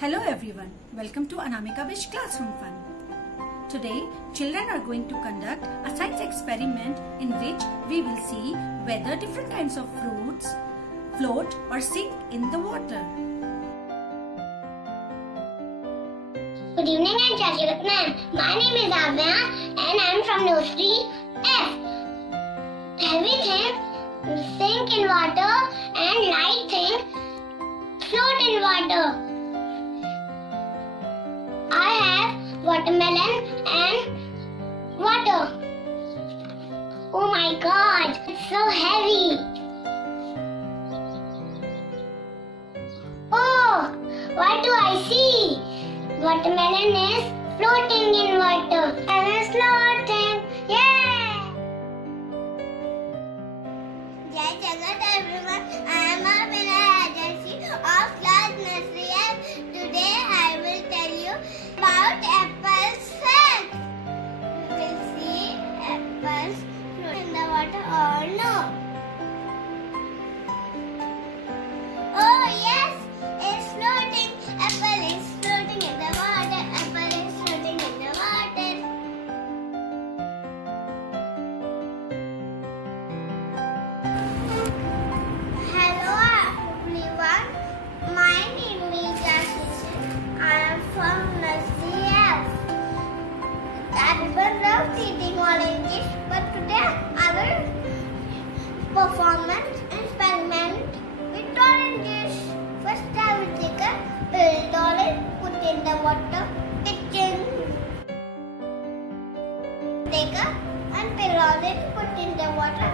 Hello everyone, welcome to Anamika Wish Classroom Fun. Today, children are going to conduct a science experiment in which we will see whether different kinds of fruits float or sink in the water. Good evening, I'm Shashirat ma'am. My name is Avya and I'm from Nursery F. Heavy things sink in water and light things float in water. I have watermelon and water. Oh my god, it's so heavy. Oh, what do I see? Watermelon is floating in water. And it's floating. Yeah! Jai Jagat everyone. I am a winner agency of class Nursery. Today I will tell you about apples fact. We will see apples float in the water or no. Oh yes, it's floating. Apple is floating in the water. Apple is floating in the water. Hello everyone. My name is Ashish. I am from Nursery F. Everyone loves eating oranges, but today I will perform an experiment with oranges. First I will take a peeled orange, put in the water, kitchen. Take a unpeeled orange, put in the water.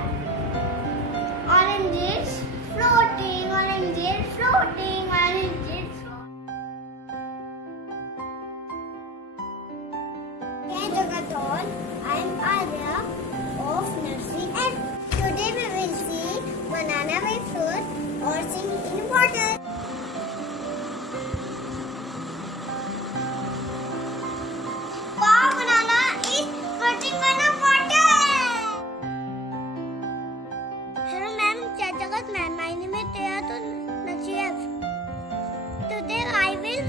Oranges floating, oranges floating, oranges floating. Hey Jagaton, I am Arya of Nursery F. Today we will see banana will float or sink in water. Wow, banana is floating on the water. Hello ma'am, Jai Jagat ma'am. My name is Teya to Nursery F. Today I will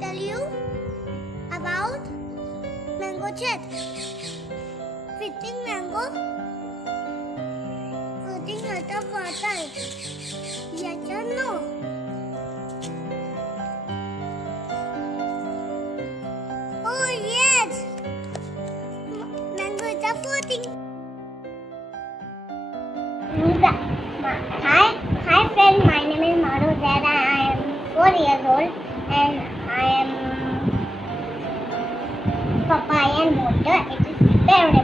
tell you about mango chat. Fitting mango floating out of water. Yes or no? Oh yes! Mango is a floating. Hi friend, my name is Maru Zara. I am 4 years old and I am papaya and water. It is favorite.